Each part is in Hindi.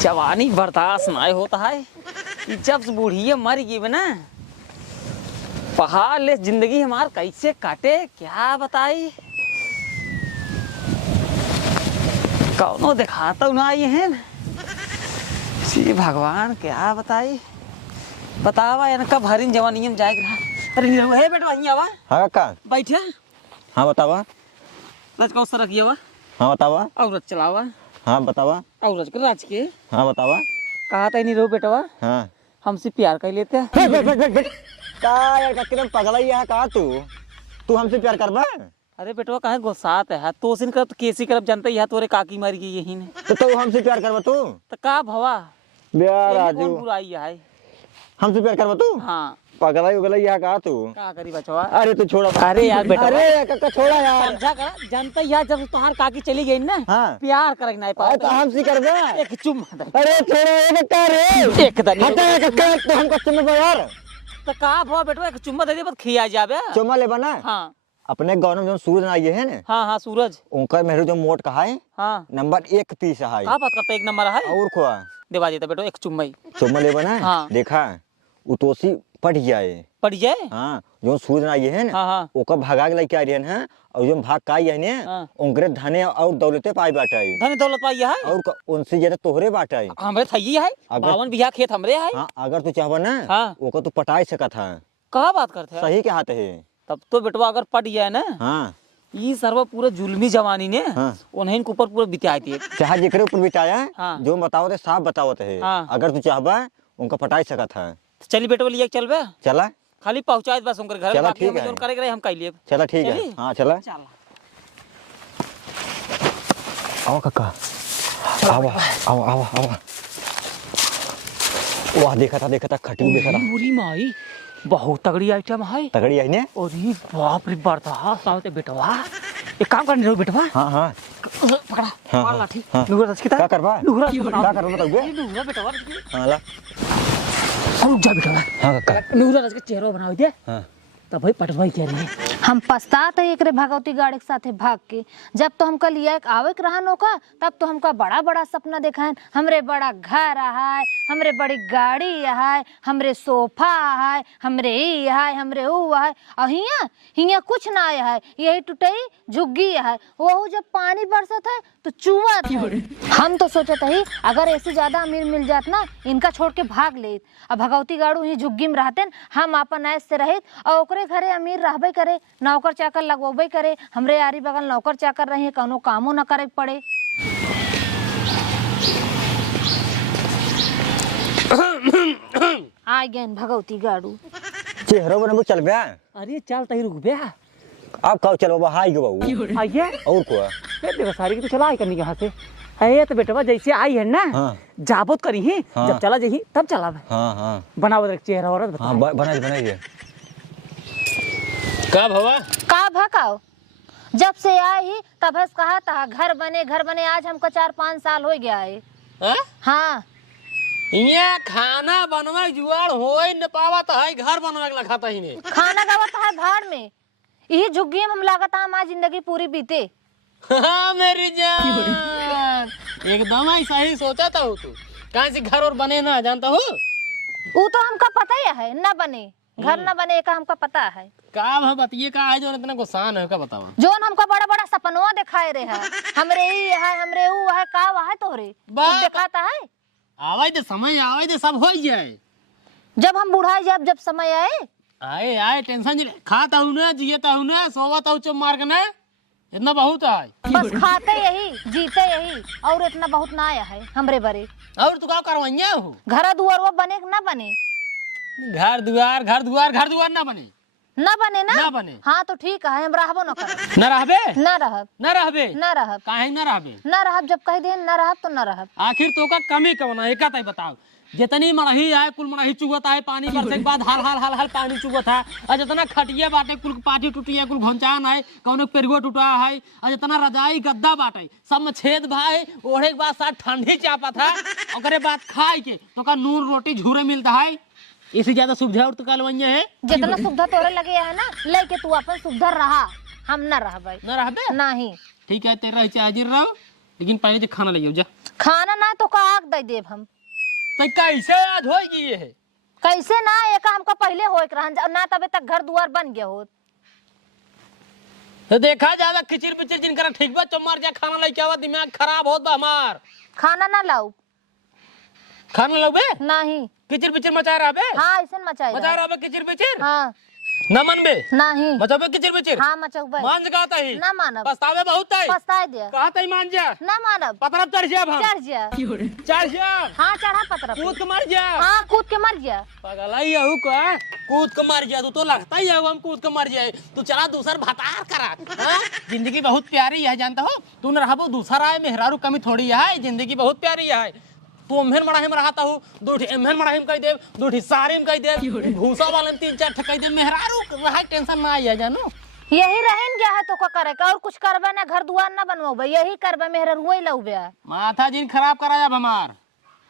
जवानी बर्दाश्त नहीं होता है कि जब से बूढ़ी मर गई ना पहाड़ ले जिंदगी हमार कैसे काटे क्या बताई। कौनो दिखाता ना ये है श्री भगवान क्या बताई। बतावा इनका भरिन जवानी में जाएगा। अरे हे बेटा वहीं आवा। हाँ काका बैठे। हाँ बतावा। रज का उसर रखिए वा। हाँ बतावा। और रज चलावा। हाँ बतावा। और रज को राज के। हाँ बतावा। कहा था नहीं रो बेटवा। हाँ हमसे प्यार कर लेते हैं। का यार का किरण पगला ही है का तू हमसे प्यार करबा। अरे बेटवा कहे गुस्सात है तो सिन कर तो केसी करब जानते यहाँ तोरे काकी मर गई यही ने तो हमसे प्यार करबा तू तो का भवा प्यार कौन आजू बुराई है। हमसे प्यार करबा तू। हाँ पगला ही उगला ही है का तू। का करी बचवा। अरे तू छोड़ा। अरे यार बेटा अरे काका छोड़ा यार। समझा कर जानते यार जब तुम्हार काकी चली गई ना हाँ प्यार कर नहीं अरे तो पाता। हमसे करबा। एक चुम्मा दे। अरे छोड़ा ये काका रे एक दनी हटा काका तो हमको चुम्मा यार। तो का भवा बेटवा एक चुम्मा दे दे बस खिया जाबे। चुम्मा ले बना। हाँ अपने गाँव में जो सूरज ना ये है ना हाँ हाँ सूरज उनका मेरे जो मोट कहा है हाँ नंबर 1 पीस है का बात करते एक नंबर है और खोआ देवा देता बेटो एक चुम्मा ही चुम्मा ले बना। हाँ। देखा उतोसी पट जाए। पड़ जाए। हाँ जो सूरज ना ये है ना हाँ हाँ ओका भगा के लेके आ रही है और जो भाग का ये है हाँ। ना उनके धने और दौलते पाई बाटाई धन दौलत पाई है और उनसे ज्यादा तोहरे बाटाई। हमरे थई है अगर- 52 बीघा खेत हमरे है। हाँ अगर तू चाहबा ना हाँ। ओका तू पटाई सकत है। कहा बात करते हैं सही के हाथ है। तब तो बेटवा अगर पट जाए ना हाँ ये सर्व पूरा जुल्मी जवानी ने हाँ। उन्हें के ऊपर पूरा बिताई थी। चाहे जेकरे ऊपर बिताया हाँ। जो बतावत है साफ बतावत है। हाँ। अगर तू चाहबा उनका पटाई सकत है। चली बेटवा लिए चलबे चला खाली पहुंचाए बस उनके घर चला, बाकी ठीक हम है। जो करे हम कर लिए। चला ठीक है। चली? हाँ चला चल आओ काका आओ आओ आओ आओ। वाह देखा था खटी देखा था पूरी माई बहुत तगड़ी आइटम है। तगड़ी आई ने। अरे बाप रे बरदा सावते बेटवा एक काम करने रहो बेटवा हाँ हाँ पकड़ा हाँ, मार लाठी हाँ। लुगरा रच के क्या करबा लुगरा क्या करबा बताओगे। लुगरा बेटवा हाँ ला रुक जा बेटवा हाँ काका लुगरा रच के चेहरा बनाओ दे हाँ तब भाई पटवाई कह रही है। हम पछतात है एकरे भगवती गाड़ी के साथे भाग के। जब तो हमका लिया एक आवे के रहा नौका तब तो हमका बड़ा बड़ा सपना देखा है। हमरे बड़ा घर है हमरे बड़ी गाड़ी है हमरे सोफा है हमरे ई है हमरे ऊ है और हिया कुछ ना आया है यही टूटई झुग्गी है। वहू जब पानी बरसत है तो चुआ हम तो सोचत ही अगर ऐसे ज्यादा अमीर मिल जात ना इनका छोड़ के भाग ले। अब भगवती गाड़ू ही झुग्गी में रहते हम अपन ऐस से रहित और ओकरे घरे अमीर रहबे करे नौकर चाकर लगवाबे करे। हमरे आरी बगल नौकर चाकर रहे कौनो कामो न करे पड़े। आ गए भगवती गाड़ू चेहरा बने चल गया। अरे चल तही रुक बे अब कब चलो हाई गो बाबू आइए और को ये देखो सारी की तो चला आई करनी यहाँ से है तो बेटवा जैसे आई है ना हाँ। जाबोत करी ही हाँ। जब चला जही तब चला हाँ हाँ बनाओ देख चेहरा और हाँ बनाइए का भवा का भकाओ जब से आई ही तब हस कहा था घर बने आज हमको 4-5 साल हो गया है। हाँ ये खाना बनवा जुआड़ होई न पावा त है घर बनवा के खाता ही ने खाना गावत है घर में यही झुग्गी में हम लागत हमारी जिंदगी पूरी बीते। हाँ मेरी जान एकदम ही सही सोचा था तू कहाँ से घर और बने ना जानता हो। वो तो हमका पता ही है न बने घर न बने का हमका पता है। का हम बतिए का है जो इतना गुस्सा है का बतावा जोन हमका बड़ा बड़ा सपनवा दिखाए रहे है हमरे ई है हमरे ऊ है का है तोरे बा- दिखाता है। आवाज दे समय आवाज दे सब हो जाए जब हम बुढ़ाई जब समय आए आए आए टेंशन खाता हूँ ना जियता हूँ ना सोवता हूँ चुप मार के ना इतना बहुत है बस खाते यही जीते यही और इतना बहुत ना आया है हमरे बरे। और तू का करवाइया हो घर दुआर वो बने न बने घर दुआर ना बने ना ना बने। हाँ तो ठीक है हम रहबो न कर न रहबे न रहब न रहबे न रहब काहे न रहबे न रहब जब कह दे न रहब तो न रहब। आखिर तो का कमी कवना एक ताई बताओ जितनी मरही है कुल मरही चुगत है पानी बरसे के बाद हाल पानी चुगत है और जितना खटिया बाटे कुल पाटी टूटी है कुल घोंचान है कौन पेरगो टूटा है और जितना रजाई गद्दा बाटे सब में छेद भाई ओढ़े के बाद साथ ठंडी चापा था और बाद खाए के तो का नून रोटी झूरे मिलता है इससे ज्यादा सुविधा और तो कलवैया है जितना सुविधा तोरे लगे है ना लेके तू अपन सुविधा रहा हम न रहब न रहबे नहीं। ठीक है तेरा चार्जर रहो लेकिन पहले जो खाना ले जा। खाना ना तो का आग दे देब हम। तो कैसे आज होगी ये? कैसे ना, एक हमका पहले होए के रहन ना, तबे तक घर दुआर बन गया हो। तो देखा जावे खिचड़ पिचड़ जिनका ठीक बा चमर जा खाना लेके आवा, दिमाग खराब होत बा हमार। खाना ना लाऊ। खाना लोबे नहीं। किचिर पिचिर मचा रहा बे? हाँ ऐसे मचाई मचा रहा बे किचिर पिचिर? हाँ। न मन बे? नहीं। मचाबे किचिर पिचिर? हाँ मचौबे। मान जा कहता ही? ना मानब। पछतावे बहुत है। पछताए दिया। कहता ही मान जा? ना मानब। पतरब चढ़ जा हम। चढ़ जा। चढ़ जा। हाँ चढ़ा पतरब। कूद के मर जा। हाँ कूद के मर जा। पगलाई हूँ का? कूद के मर जा, तू तो लगता ही है हम कूद के मर जाए। तू चला दूसर भतार करा। हाँ? जिंदगी बहुत प्यारी है जानता हो? तू न रहा दूसरा है मेहरारू कमी थोड़ी है, जिंदगी बहुत प्यारी है। तू अम्हन मड़ा में रहता हूँ, दूठी अम्हन मड़ा में कह दे, दूठी सारी में कह दे, भूसा वाले 3-4 ठक कह दे, मेहरारू रहा टेंशन ना आई है जानो। यही रहन गया है तो का करे का, और कुछ करबे ना, घर दुआर ना बनवाबे, यही करबे, मेहर हुए लौबे। माथा जिन खराब करा जा हमार।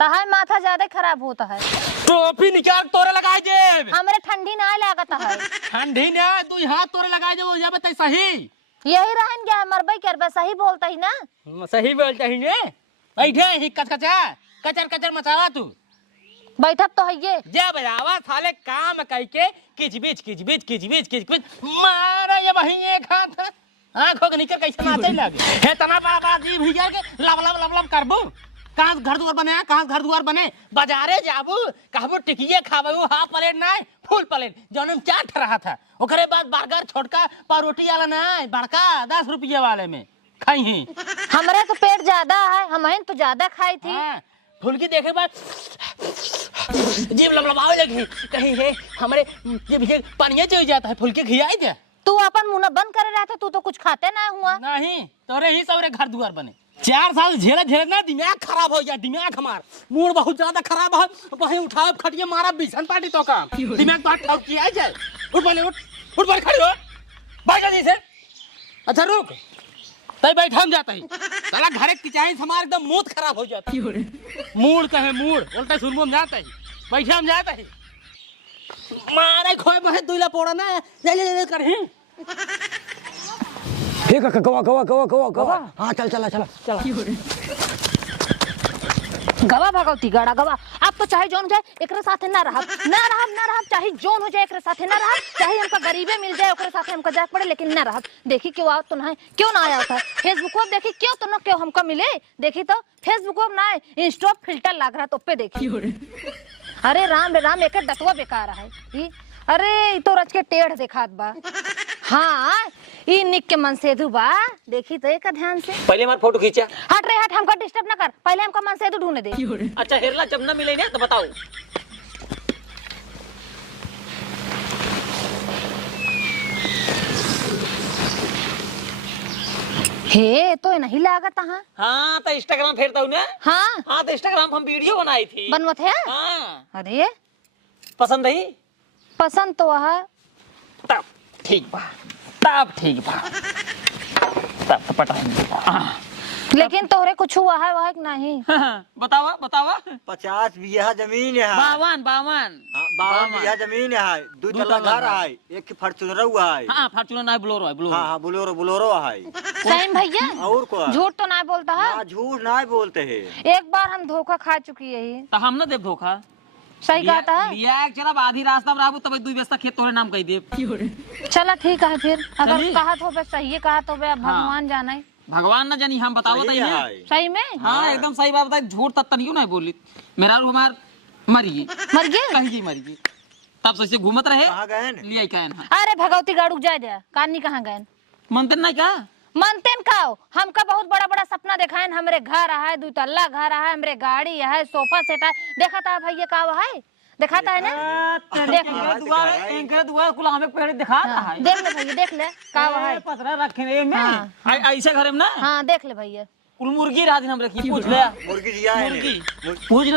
तहाय माथा ज्यादा खराब होता है। टोपी निकाल तोरे लगाए जे। हमरे ठंडी ना लागत है। ठंडी ना तू हाथ तोरे लगाए जे, वो जा बता सही। यही रहन गया है, मरबई करबे, सही बोलता ही ना। सही बोलता ही ने। बैठे ही कचकचा कचर कचर मचावा तू। बैठब तो है ये। जा बजावा साले काम कह के किचबिच मारा ये वही एक हाथ आंखों के निकल कैसे नाचे लगे। हे तना बड़ा जी भैया के लब करबू। कहां घर दुआर बने, कहां घर दुआर बने, बाजारे जाबू कहबू टिकिए खाबू, हाफ प्लेट ना फुल प्लेट जौन चाट रहा था। ओकरे बाद बर्गर छोटका पारोटी वाला ना बड़का 10 रुपये वाले में खाई ही। हमरे तो पेट ज्यादा है, हमहन तो ज्यादा खाई थी। फुलकी देखे बाद जीव लमलमावे लगी, कहीं है हमारे ये पानी चल जाता है। फुलकी खियाई दे। तू अपन मुंह बंद करे रहता, तू तो कुछ खाते ना हुआ। नहीं तोरे ही सबरे घर दुआर बने। 4 साल झेले ना दिमाग खराब हो गया, दिमाग हमार मूड बहुत ज्यादा खराब है। वहीं उठाओ खटिए मारा बिसन पार्टी तो का दिमाग बात ठोक किया जाए। उठ पहले उठ पहले खड़ी हो बैठ जा से। अच्छा रुक तय बैठ हम जाता ही साला घरे किचाई हमार एकदम मूड खराब हो जाता है। मूड कहे मूड उल्टा सुनबो में जाता ही बैठे हम जाता ही मारे खोए बहे दुइला पोड़ा ना ले करही। ठीक है गवा हाँ चल गवा भगवती गाड़ा गवा। आप तो चाहे जोन हो जाए एकरे साथे ना रहब चाहे जोन हो जाए एकरे साथे ना रहब, चाहे हमका गरीबे मिल जाए ओकरे साथे हमका जाए पड़े, लेकिन ना रहब। देखी क्यों आओ तो ना, क्यों ना आया था फेसबुक पर, देखी क्यों तो ना क्यों हमका मिले, देखी तो फेसबुक पर ना इंस्टा फिल्टर लग रहा तो पे देखी। अरे राम रे राम, एक डटवा बेकार है। अरे तो रच के टेढ़ दिखात बा। हाँ ई निक के मन सेधु बा, देखी तो एक ध्यान से। पहले हमार फोटो खींचा। हट रे हट, हमको डिस्टर्ब ना कर, पहले हमको मन सेधु ढूंढने दे। अच्छा हेरला जब ना मिले ना तो बताओ। हे तो नहीं लागत। हाँ तो इंस्टाग्राम फेरता हूँ ना। हाँ तो इंस्टाग्राम हम वीडियो बनाई थी बनवत है। हाँ अरे पसंद आई पसंद तो है, तब ठीक बा तब तो पटा लेकिन तोहरे कुछ हुआ है वह नहीं। बतावा 50 बीघा जमीन है। 52 52 बीघा जमीन है, 2 तल्ला घर है, एक फॉर्च्यूनर है। हाँ फॉर्च्यूनर ना बोलेरो है बोलेरो। हाँ बोलेरो है। सही भैया और को झूठ तो ना बोलता है। ना झूठ ना बोलते हैं। एक बार हम धोखा खा चुकी है। तो हम ना देव धोखा सही कहता है। लिया चला आधी रास्ता में रहबू तब 2 व्यस्ता खेत तोरे नाम कह दे। चला ठीक है फिर, अगर चली? कहा तो बस सही कहा तो भगवान जाने। भगवान ना जानी हम बताओ सही बताइए। है। सही में हाँ एकदम सही बात बताई, झूठ तक नहीं ना बोली। मेरा रू हमार मर गई कहीं मर गई तब से घूमत रहे। कहाँ गए न? लिया कहन अरे भगवती गाड़ू जाए दे, कानी कहाँ गए मनते ना क्या मनतेन खाओ। हमका बहुत बड़ा बड़ा सपना देखा है, हमरे घर है, 2 तल्ला घर है, हमरे गाड़ी है, सोफा सेट है। देखा था भैया का है, दिखाता है ना। देख ले एंकर दुआ कुल हमें पेड़ दिखाता है। देख ले भैया, देख ले का है। पतरा रखे रे में हाँ। ऐसे घरे में ना हाँ देख ले भैया। कुल मुर्गी रात दिन हम रखी। पूछ ले मुर्गी जिया है मुर्गी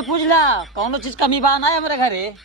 पूछ ला कौनो चीज कमी बा ना हमारे घरे।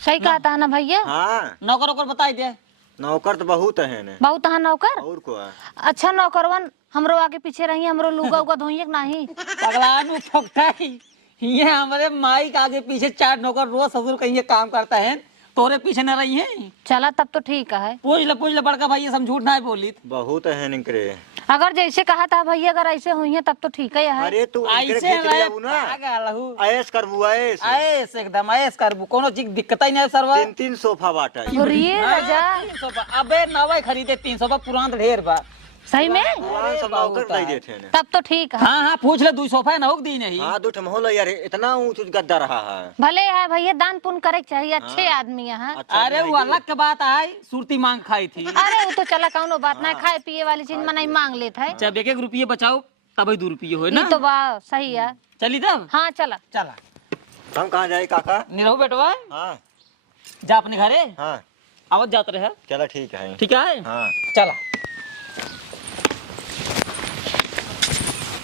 सही कहता है ना भैया। हाँ नौकर ओकर बताई दे। नौकर तो बहुत है न। बहुत है नौकर। और को है? अच्छा नौकरवन हमरो आगे पीछे रही, हमरो लुगा उगा धोइए कि नहीं। पगला नु फोकता है ये हमारे माई के आगे पीछे 4 नौकर रोज ससुर कहीं काम करता है तोरे पीछे न रही है। चला तब तो ठीक है। पूछ ले बड़का भाई, हम झूठ ना बोली। बहुत है निकरे। अगर जैसे कहा था भैया, अगर ऐसे हुई है तब तो ठीक है। अरे तू इनकरे ऐसे खींच ले जाबू ना, ऐस करबू ऐस। ऐस एकदम ऐस करबू, कोनो चीज दिक्कत ही नहीं है सरवा। 3 सोफा बाटा है। और ये राजा 300 अबे नवा खरीदे 300 पुरान ढेर बा। सही में, पुरान सब नौकर दे देते हैं। तब तो ठीक है। हाँ पूछ ले, 2 सोफा ना होग दी नहीं। हाँ 2 ठम होला यार, इतना ऊंच गद्दा रहा है। भले है भैया, दान पुण्य करे के चाहिए, अच्छे आदमी है। अच्छा अरे वो अलग के बात है, सुरती मांग खाई थी। अरे वो तो चला कौनो बात ना, खाए पिए वाली चीज मनाई मांग लेता है। जब 1-1 रुपये बचाओ तब 2 रुपये हो ये ना। तो बात सही है। चली तब। हाँ चला। चला हम कहाँ जाए काका? निरहु बेटवा, हाँ जा अपने घरे, हाँ आवत जात रहे। चलो ठीक है। ठीक है, हाँ चला।